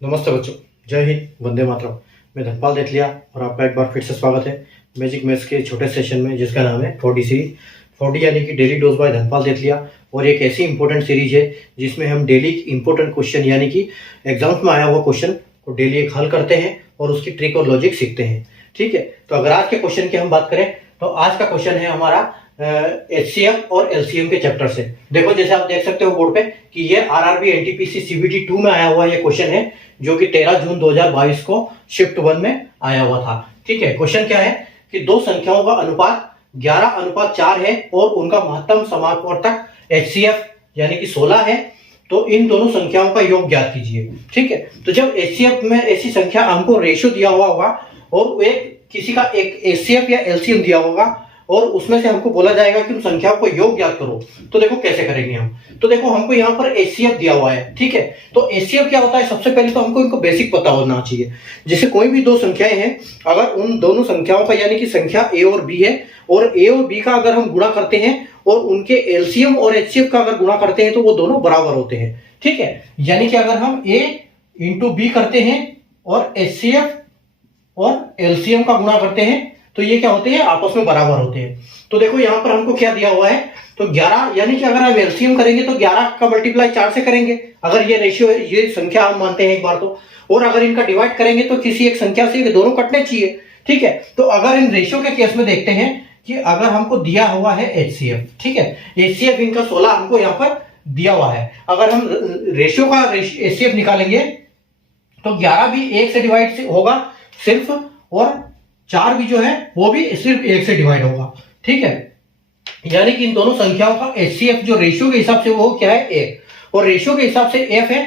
नमस्ते बच्चों, जय हिंद, वंदे मातरम। मैं धनपाल देथलिया और आपका एक बार फिर से स्वागत है मैजिक मैथ्स के छोटे सेशन में, जिसका नाम है 40 सीरीज। 40 यानी कि डेली डोज बाय धनपाल देथलिया। और एक ऐसी इंपॉर्टेंट सीरीज है जिसमें हम डेली इंपॉर्टेंट क्वेश्चन यानी कि एग्जाम्स में आया हुआ क्वेश्चन को डेली एक हल करते हैं और उसकी ट्रिक और लॉजिक सीखते हैं। ठीक है, तो अगर आज के क्वेश्चन की हम बात करें तो आज का क्वेश्चन है हमारा HCF और LCM के चैप्टर से। देखो, जैसे आप देख सकते हो बोर्ड पे कि ये RRB NTPC CBT 2 में आया हुआ ये क्वेश्चन है, जो कि 13 जून 2022 को शिफ्ट 1 में आया हुआ था। ठीक है, क्वेश्चन क्या है कि दो संख्याओं का अनुपात 11:4 है और उनका महत्तम समापवर्तक HCF यानी कि 16 है, तो इन दोनों संख्याओं का योग ज्ञात कीजिए। ठीक है, तो जब HCF में ऐसी संख्या हमको रेशियो दिया हुआ होगा और एक किसी का एक HCF या LCM दिया होगा और उसमें से हमको बोला जाएगा कि उन संख्याओं को योग ज्ञात करो, तो देखो कैसे करेंगे हम। तो देखो, हमको यहाँ पर HCF दिया हुआ है। ठीक है, तो HCF क्या होता है, सबसे पहले तो हमको इनको बेसिक पता होना चाहिए। जैसे कोई भी दो संख्याएं हैं, अगर उन दोनों संख्याओं का यानी कि संख्या A और B है और A और B का अगर हम गुणा करते हैं और उनके LCM और HCF का अगर गुणा करते हैं तो वो दोनों बराबर होते हैं। ठीक है, यानी कि अगर हम A इंटू B करते हैं और HCF और LCM का गुणा करते हैं तो ये क्या होते हैं, आपस में बराबर होते हैं। तो देखो यहाँ पर हमको क्या दिया हुआ है, तो 11 यानी कि अगर हम LCM करेंगे तो 11 का मल्टीप्लाई 4 से करेंगे, अगर ये रेशियो ये संख्या हम मानते हैं एक बार तो। और अगर इनका डिवाइड करेंगे तो किसी एक संख्या से दोनों कटने चाहिए। ठीक है, तो अगर इन रेशियो के केस में देखते हैं कि अगर हमको दिया हुआ है HCF, ठीक है, HCF इनका 16 हमको यहाँ पर दिया हुआ है। अगर हम रेशियो का HCF निकालेंगे तो 11 भी 1 से डिवाइड होगा सिर्फ, और 4 भी जो है वो भी सिर्फ 1 से डिवाइड होगा। ठीक है, यानी कि इन दोनों संख्याओं का HCF जो रेशियो के हिसाब से वो क्या है, 1, और रेशियो के हिसाब से F है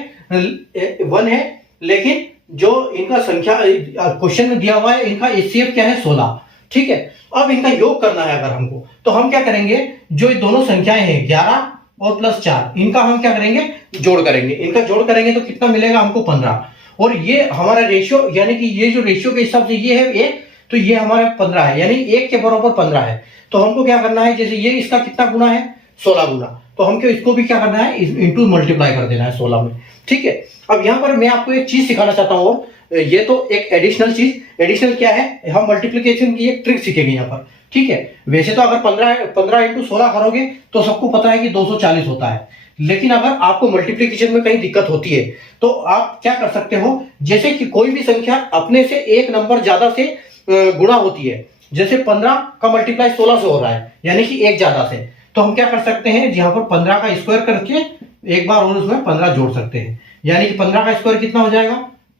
1 है, लेकिन जो इनका संख्या क्वेश्चन में दिया हुआ है इनका HCF क्या है, 16। ठीक है, अब इनका योग करना है अगर हमको, तो हम क्या करेंगे, जो दोनों संख्याएं हैं 11 और प्लस 4, इनका हम क्या करेंगे, जोड़ करेंगे। इनका जोड़ करेंगे तो कितना मिलेगा हमको, 15। और ये हमारा रेशियो यानी कि ये जो रेशियो के हिसाब से ये है 1, तो ये हमारे 15 है, यानी 1 के बराबर 15 है। तो हमको क्या करना है, जैसे ये इसका कितना गुना है, 16 गुना, तो हमको इसको भी क्या करना है, इंटू मल्टीप्लाई कर देना है 16 में। ठीक है, अब यहाँ पर मैं आपको एक चीज सिखाना चाहता हूँ, ये तो एक एडिशनल चीज। एडिशनल क्या है, हम मल्टीप्लीकेशन की एक ट्रिक सीखेंगे यहाँ पर। ठीक है, वैसे तो अगर 15 इंटू 16 करोगे तो सबको पता है कि 240 होता है, लेकिन अगर आपको मल्टीप्लीकेशन में कहीं दिक्कत होती है तो आप क्या कर सकते हो, जैसे कि कोई भी संख्या अपने से एक नंबर ज्यादा से गुणा होती है, जैसे 15 का मल्टीप्लाई 16 से हो रहा है यानी कि एक ज्यादा से, तो हम क्या कर सकते हैं, यहाँ पर 15 का स्क्वायर करके एक बार और उसमें 15 जोड़ सकते हैं, यानी कि 15 का स्क्वायर कितना हो जाएगा,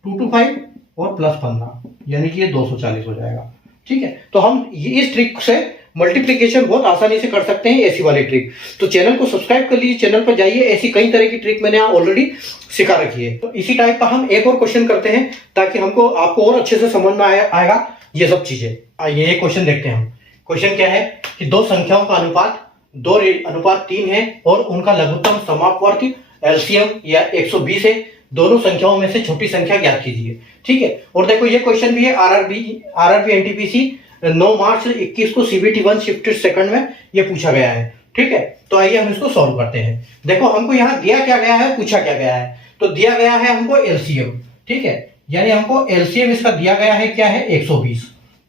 225 और प्लस 15 यानी कि ये 240 हो जाएगा। ठीक है, तो हम इस ट्रिक से मल्टीप्लिकेशन बहुत आसानी से कर सकते हैं, ऐसी वाली ट्रिक। तो चैनल को सब्सक्राइब कर लीजिए, चैनल पर जाइए, ऐसी कई तरह की ट्रिक मैंने ऑलरेडी सिखा रखी है। तो इसी टाइप का हम एक और क्वेश्चन करते हैं ताकि हमको आपको और अच्छे से समझ में आएगा ये सब चीजें। आइए एक क्वेश्चन देखते हैं हम। क्वेश्चन क्या है कि दो संख्याओं का अनुपात 2:3 है और उनका लघुत्तम समापवर्ती LCM या 120 है, दोनों संख्याओं में से छोटी संख्या ज्ञात कीजिए। ठीक है, और देखो ये क्वेश्चन भी है RRB NTPC 9 मार्च 21 को CBT 1 शिफ्टेड सेकंड में ये पूछा गया है। ठीक है, तो आइए हम इसको सॉल्व करते हैं। देखो हमको यहाँ दिया क्या गया है, पूछा क्या गया है, तो दिया गया है हमको LCM। ठीक है, यानी हमको LCM इसका दिया गया है क्या है, 120,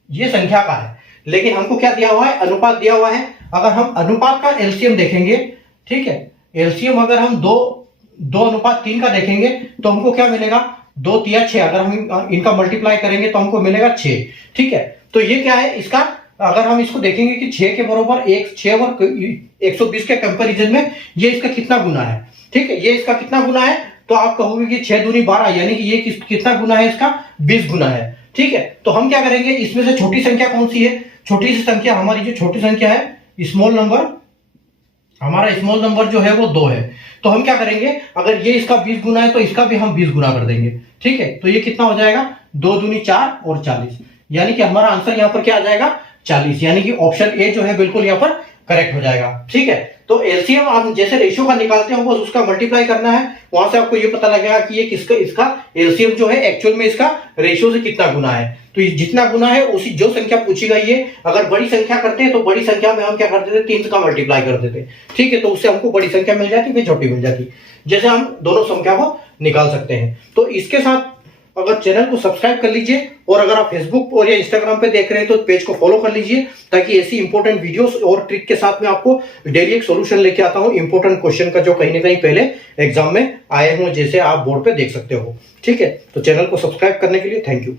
ये संख्या का है। लेकिन हमको क्या दिया हुआ है, अनुपात दिया हुआ है। अगर हम अनुपात का LCM देखेंगे, ठीक है, LCM अगर हम 2:3 का देखेंगे तो हमको क्या मिलेगा, 2 3 6, अगर हम इनका मल्टीप्लाई करेंगे तो हमको मिलेगा 6। ठीक है, तो ये क्या है इसका, अगर हम इसको देखेंगे कि 6 के बराबर 6 और 120 के कंपैरिजन में ये इसका कितना गुना है। ठीक है, ये इसका कितना गुना है, तो आप कहोगे कि 6 दूनी 12, यानी कि ये कितना गुना है इसका, 20 गुना है। ठीक है, तो हम क्या करेंगे, इसमें से छोटी संख्या कौन सी है, छोटी सी संख्या हमारी जो छोटी संख्या है, स्मॉल नंबर, हमारा स्मॉल नंबर जो है वो 2 है। तो हम क्या करेंगे, अगर ये इसका 20 गुना है तो इसका भी हम 20 गुना कर देंगे। ठीक है, तो ये कितना हो जाएगा, 2 दूनी 4 और 40, यानी कि हमारा आंसर यहाँ पर क्या आ जाएगा, 40, यानी कि ऑप्शन ए जो है बिल्कुल यहाँ पर करेक्ट हो जाएगा। ठीक है, तो LCM आप जैसे रेशियो का निकालते हो बस उसका मल्टीप्लाई करना है, वहां से आपको ये पता लगेगा कि ये किसका, इसका LCM जो है एक्चुअल में इसका रेशियो से कितना गुना है। तो जितना गुना है उसी जो संख्या पूछी गई है, अगर बड़ी संख्या करते हैं तो बड़ी संख्या में हम क्या करते थे, 3 का मल्टीप्लाई कर देते। ठीक है, तो उससे हमको बड़ी संख्या मिल जाती, फिर छोटी मिल जाती। जैसे हम दोनों संख्या को निकाल सकते हैं। तो इसके साथ अगर चैनल को सब्सक्राइब कर लीजिए, और अगर आप फेसबुक और या इंस्टाग्राम पे देख रहे हैं तो पेज को फॉलो कर लीजिए, ताकि ऐसी इंपॉर्टेंट वीडियोस और ट्रिक के साथ में आपको डेली एक सॉल्यूशन लेके आता हूं इंपॉर्टेंट क्वेश्चन का, जो कहीं ना कहीं पहले एग्जाम में आए हों, जैसे आप बोर्ड पे देख सकते हो। ठीक है, तो चैनल को सब्सक्राइब करने के लिए थैंक यू।